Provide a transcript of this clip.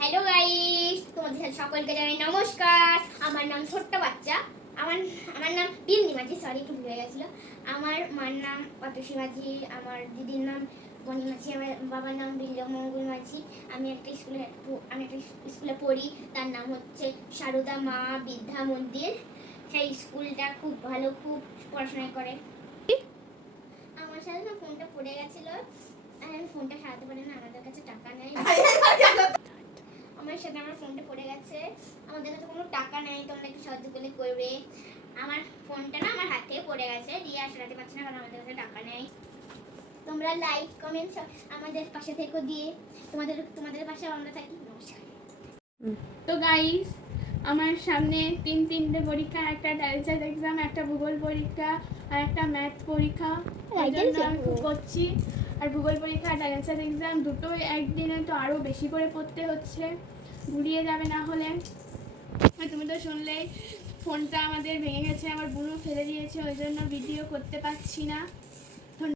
Hello guys, তোমাদের সকলকে জানাই নমস্কার। আমার নাম ছোট্ট বাচ্চা। আমার আমার নাম বিন্দি মাঝি, সরি একটু ভুলে গেছিল। আমার মার নাম অতসী মাঝি, আমার দিদির নাম বনি মাঝি, আমার বাবার নাম বিল্লমঙ্গল মাঝি। আমি একটা স্কুলে পড়ি, তার নাম হচ্ছে সারদা মা বিদ্যা মন্দির। সেই স্কুলটা খুব ভালো, খুব পড়াশোনা করে। আমার সাথে না ফোনটা পড়ে গেছিল, আর আমি ফোনটা সারাতে পারি না, আমাদের কাছে টাকা নেই। আমার সাথে আমার ফোনটা পড়ে গেছে, আমাদের কাছে কোনো টাকা নেই, তোমরা একটু সাহায্য করবে। আমার ফোনটা না আমার হাত থেকে পড়ে গেছে, দিয়ে আর সারাতে পারছি না, কারণ আমাদের কাছে টাকা নেই। তোমরা লাইক কমেন্ট আমাদের পাশে থেকো, দিয়ে তোমাদের পাশে আমরা থাকি। নমস্কার। তো গাইস, আমার সামনে তিনটে পরীক্ষা, একটা ডায়ালসাইজ এক্সাম, একটা ভূগোল পরীক্ষা আর একটা ম্যাথ পরীক্ষা। ওই জন্য আমি খুব করছি। আর ভূগোল পরীক্ষা আর ডায়ালসাইজ এক্সাম দুটোই একদিনে, তো আরও বেশি করে পড়তে হচ্ছে, গুলিয়ে যাবে না হলে। আর তুমি তো শুনলেই ফোনটা আমাদের ভেঙে গেছে, আমার বুনু ফেলে দিয়েছে, ওই জন্য ভিডিও করতে পারছি না।